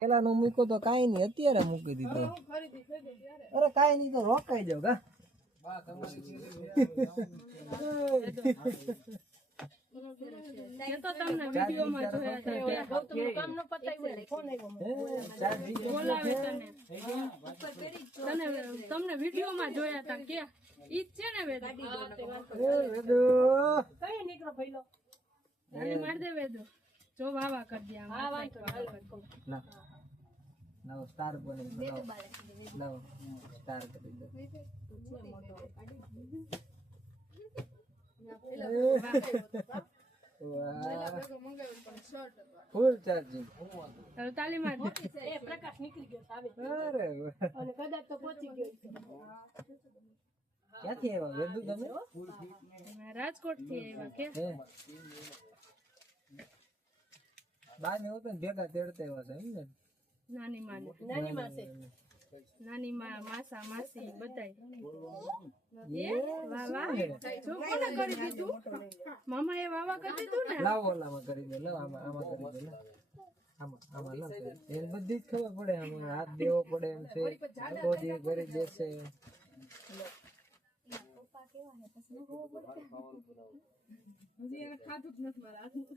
પેલા નો મૂકો તો કાઈ નહીં, અત્યારે મૂકી દીધો. અરે કાઈ નહીં તો રોકાઈ જાવ કા. તો તમને વિડિયોમાં જોયા હતા ગૌતમનું કામ ન પતાવ્યું ફોન આવ્યો બોલાવે તમને વિડિયોમાં જોયા હતા કે ઈ જ છે ને વેદો કઈ નીકળો ભઈલો અરે માર દે વેદો જો વાવા કરી દે હા વાંધો ના લાવ સ્ટાર બની લાવ સ્ટાર કરી દો. ફૂલ ચાર્જિંગ. તાલી માર દે એ પ્રકાશ નીકળી ગયો આવે અરે અને કદાચ તો પહોંચી ગયો ક્યાંથી આવ્યા વેદુ તમે? રાજકોટ થી આવ્યા કે બા ને હોતો ને ભેગા તેડતા આવ્યા છે એમ ને? નાની માને નાની માં માસા માસી બધાય એ વાવા જો કોને કરી દીધું મામા એ વાવા કરી દીધું ને લાવો ઓલામાં કરી દે. લાવ આમાં કરી દે. આમાં લાવ એને બધી જ ખબર પડે. આમાં હાથ દેવો પડે એમ છે તો જે કરી દેશે. હજી એને ખાધું જ નથી મારા હાથનું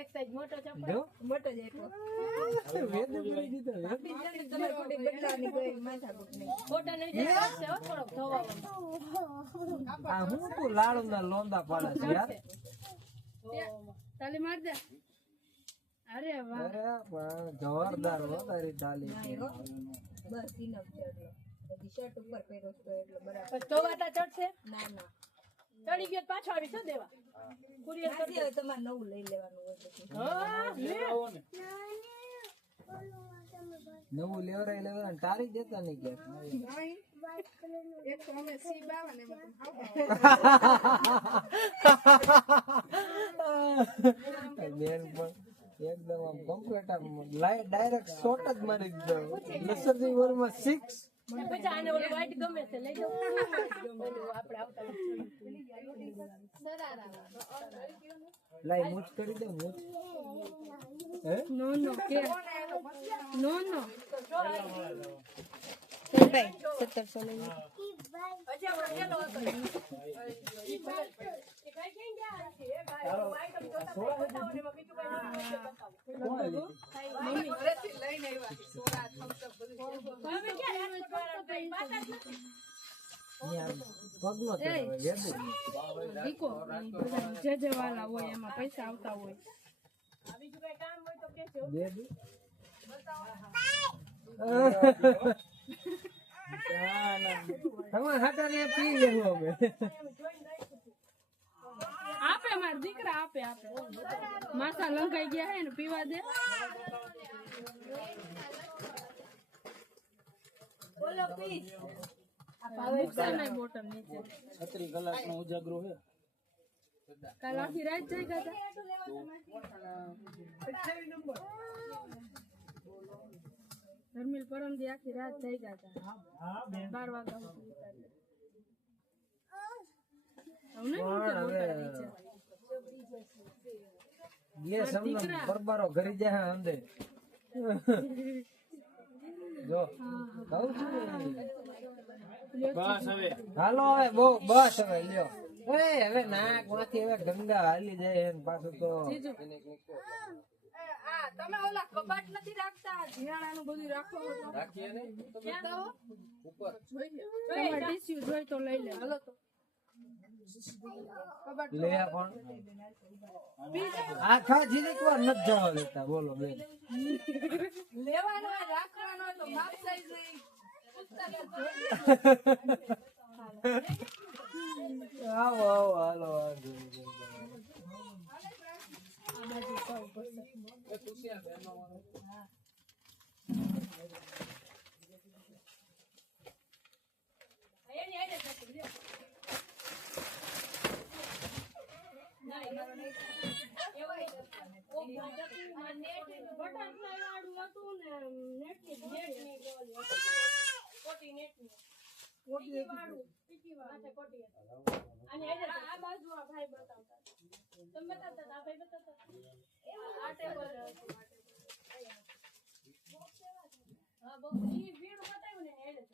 એક સાઈડ મોટો ચપ્પલ જો મોટો જ એટલો વેદુ કરી દીધો. તમારે કોટી બદલાવાની કોઈ માથા કુટ નહીં ફોટા લઈ જાય છે હો થોડોક ધોવાનો આ હું તું લાડુ ના લોંદા પાડે છે યાર. તાલી માર દે અરે વાહ અરે પણ જોરદાર હો તારી તાલી. બસ ઇનફ છે એટલો. હજી શર્ટ ઉપર પહેર્યો તો એટલે બરાબર. તો વાતા ચડશે ના ના ચડી ગયો પાછો આવી છો દેવા કુરિયર નથી હવે તમારે નવું લઈ લેવાનું હોય પછી. હા લે નવું લેવરાય તારી દેતા નહીં કે બેન પણ એકદમ આમ કમ્પ્યુટર ડાયરેક્ટ શોટ જ મારી દીધો. લસણની વરમાં 6 પછી આને ઓલો વાઈટ ગમે છે લઈ જાવ આપણે આવતા લાઈ મૂછ કરી દે મૂછ. હે નો નો કે નો નો 1700 લઈ લો. પગલો દીકો જે જે વાલા હોય એમાં પૈસા આવતા હોય તમારે હાટા ને પી લેવું અમે. આપે માર દીકરા આપે આપે માથા લંઘાઈ ગયા હે ને પીવા દે બોલો પ્લીઝ. બોટલ નીચે 36 કલાકનો ઉજાગરો છે. કાલ આખી રાત જઈ ગયા ધર્મિલ પરમ દી આખી રાત જઈ ગયા હતા 12 વાગ્યા બરબારો ઘરી જાય અંદર. જો કહું છું બસ હવે હાલો હવે બહુ બસ હવે લ્યો. હવે નાક માંથી હવે ગંગા હાલી જાય ને પાછું તો તમે ઓલા કબાટ નથી રાખતા જીરાણાનું બધું રાખો રાખીએ ને તો બતાવો ઉપર જોઈએ ટીસ્યુ જોઈ તો લઈ લે હાલો તો કબાટ લે પણ આખા જીરીક વાર નથી જવા દેતા. બોલો બેન લેવાનો રાખવાનો તો માપ સાઈઝ નહીં આવો આવો હાલો આ બાજુ આ ભાઈ બતાવતા તમે બતાવતા આ ભાઈ બતાવતા હા બહુ ઈ ભીડ બતાવ્યું ને એને તો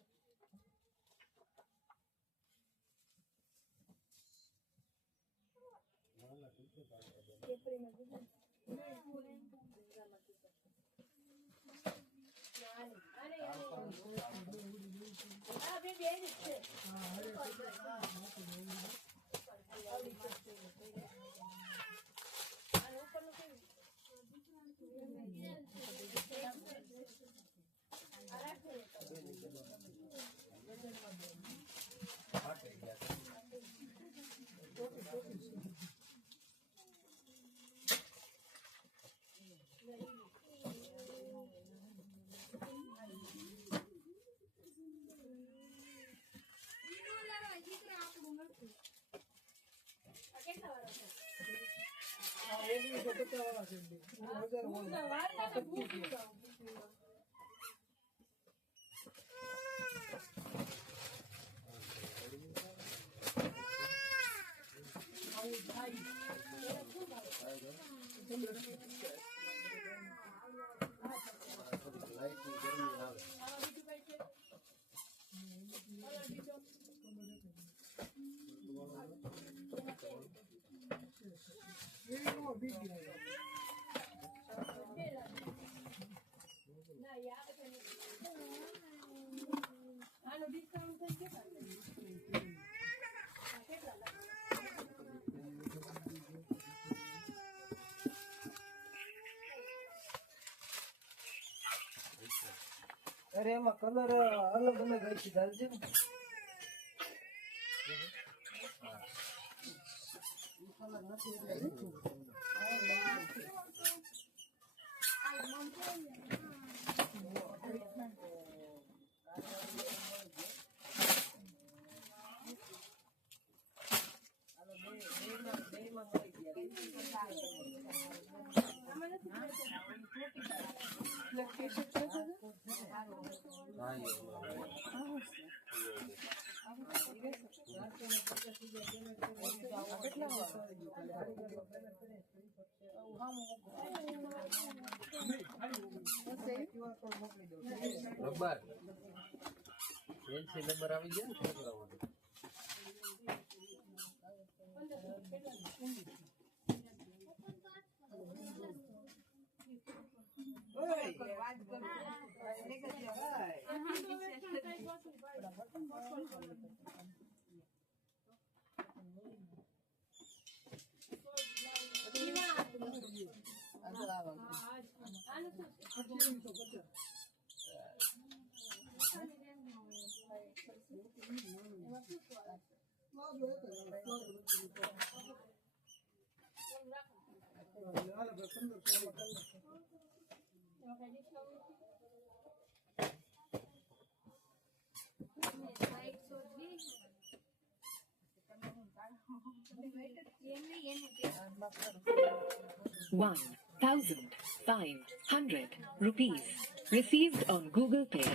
અરે એમાં કલર અલગ અલગ હશે ચાલશે ને રબર એનસી નંબર આવી ગયા ને છોકરાઓને ₹1,500 received on Google Pay.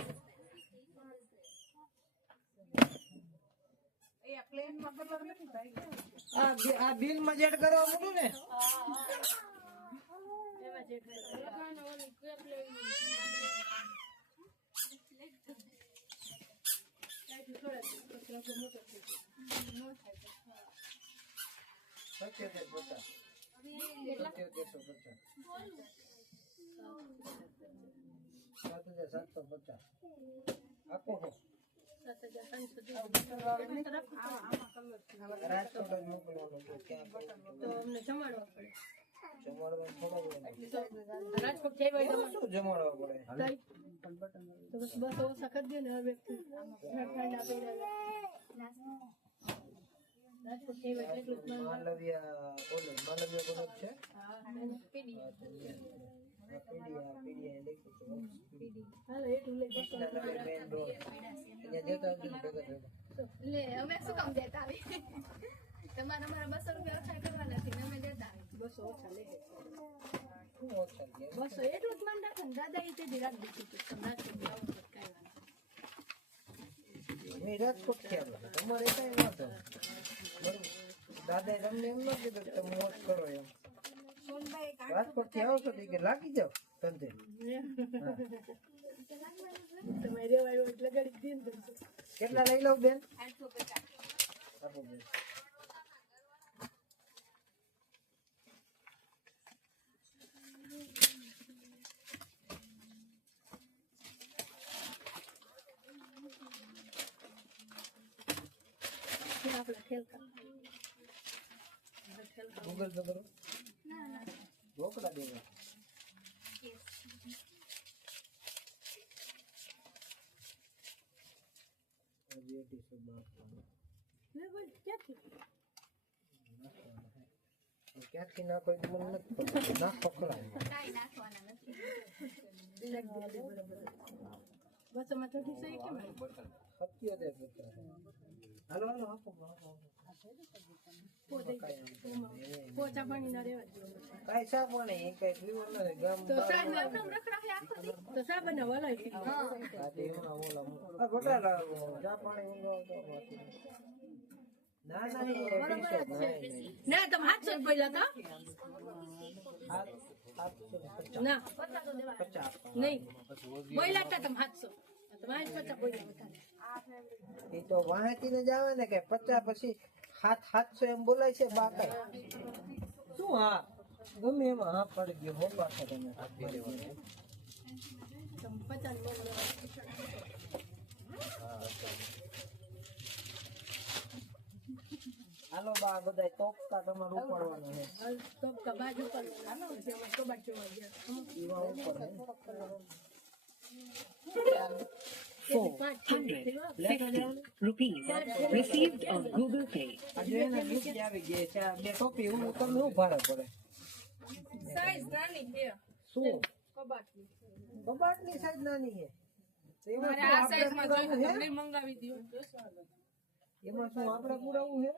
આ બિલ માં જેડ કરવા પડ્યું ને રાજકોટ જઈ જમાડવા પડે તો બસ બસ ઓછા કરી દે ને હવે રાજકોટ જઈ એટલું જ માલવિયા કોલેજ છે હાલો એટલું લઈ જતો લે અમે શું કામ દેતા આવી તમારે અમારા 200 રૂપિયા ઓછા કરવાના છે અમે દેતા આવી બસો ઓછા લે બસો એટલું જ મન રાખે ને દાદા એ તેથી રાખી દીધું મેં રાજકોટ ખ્યાલ તમારે કઈ વાંધો દાદા તમને એમ ન કીધું કે તમે મોજ કરો એમ સોનભાઈ રાજકોટ થી આવો છો તો કે લાગી જાવ ધંધે. કેટલા લઈ લઉં બેન? 850. આપો બેન. ગૂગલ પે કરો. રોકડા દેવા. ક્યાંથી નાખો એ મને નથી ખબર. નાખો ખરા. કાંઈ નાખવાના નથી. સત્ય દે પુત્ર. હાલો હાલો આપો આપો. પોચા પાણી ના રેવા કાંઈ સા પાણી એ કાંઈ પીવું નથી. ગામ તો સા રખડાય આખો દી. તો સા બનાવવા લાય આ ગોટા લાવો. ચા પાણી ઊંઘો તો ના ના એ પીશો નહીં. ના તમે 700 પહેલા તો ના 50 નહીં બોલ્યા હતા તમે 700 તમારે 50 બોલ્યા એ તો વાહેતી ને જ આવે ને કે 50 પછી 700 એમ બોલાય છે બાકાય. શું હા ગમે એમાં હા પડી ગયો હો પાછા તમે આપી દેવાનું. તમે 50 હાલો બા બધા તોપતા તમારે ઉપાડવાનું છે. તો બાજુ પર કબાટ જોવા ગયા એવા ઉપર હે. 450 rupees received on Google Pay. આજે એને નીચે આવી ગઈ છે. આ બે ટોપી હું તમને શું ભાડે પડે? સાઈઝ નાની છે શું કબાટની કબાટની સાઈઝ નાની છે? તો એમાં મારે શું આ આપણે સાઈઝમાં પુરાવું જોઈએ છે? તો મંગાવી દો એમાં શું આપણે પુરાવું છે?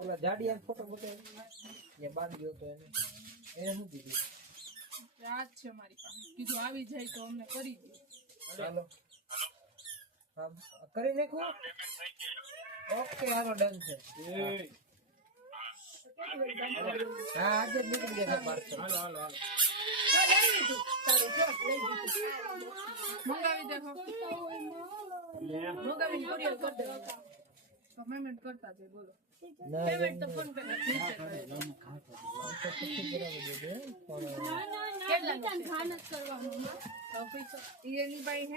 ઓલા જાડિયા ફોટો બતાવ્યો બાંધ્યો તો એને શું કીધું? રાત છે મારી પાસે કીધું આવી જાય તો અમને કરી દે ચાલો હા કરી નાખું. ઓકે હાલો ડન છે. હા આજે જ નીકળી જશે પાર્સલ. મંગાવી દેખો મંગાવીને courier કરી દેજો તો પેમેન્ટ કરતા જઈ બોલો પેમેન્ટ તો ફોન પે માં જીપે કરે કેટલા કરવાનું પૈસા એની પાસે હે ને